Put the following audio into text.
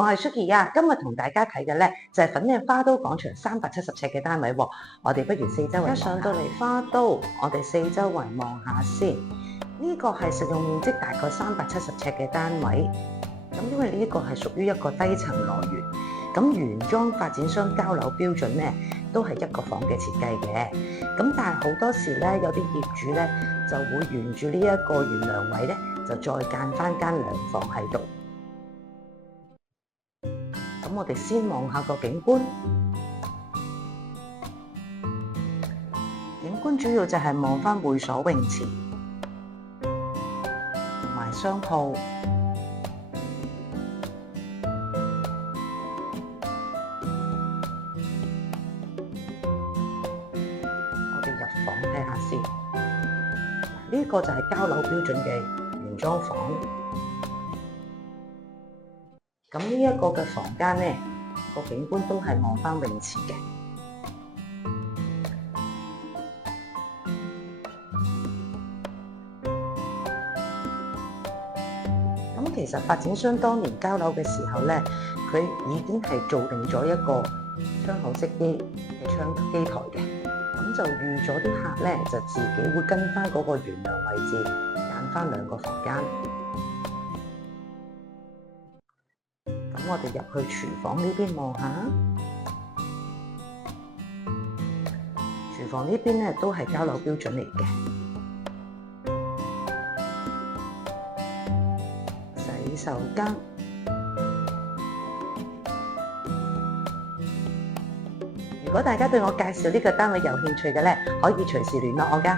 我係 Suki 啊，今日同大家睇嘅咧就係粉嶺花都廣場370尺嘅單位喎。我哋不如四周圍望下。上到嚟花都，我哋四周圍望下先。呢個係實用面積大概370尺嘅單位。咁因為呢一個係屬於一個低層樂園，咁原裝發展商交樓標準咧都係一個房嘅設計嘅。咁但係好多時咧，有啲業主咧就會沿住呢一個懸梁位咧，就再間翻間涼房喺度。咁我哋先望下個景觀，景觀主要就係望返會所泳池同埋商鋪。我哋入房睇下先，呢個就係交樓標準嘅原裝房。咁呢一個嘅房間咧，個景觀都係望返泳池嘅。咁其實發展商當年交樓嘅時候咧，佢已經係做定咗一個窗口式嘅窗機台嘅，咁就預咗啲客咧就自己會跟返嗰個懸梁位置揀返兩個房間。我哋入去廚房呢邊望下，廚房呢邊咧都係交樓標準嚟嘅。洗手間，如果大家對我介紹呢個單位有興趣嘅咧，可以隨時聯絡我㗎。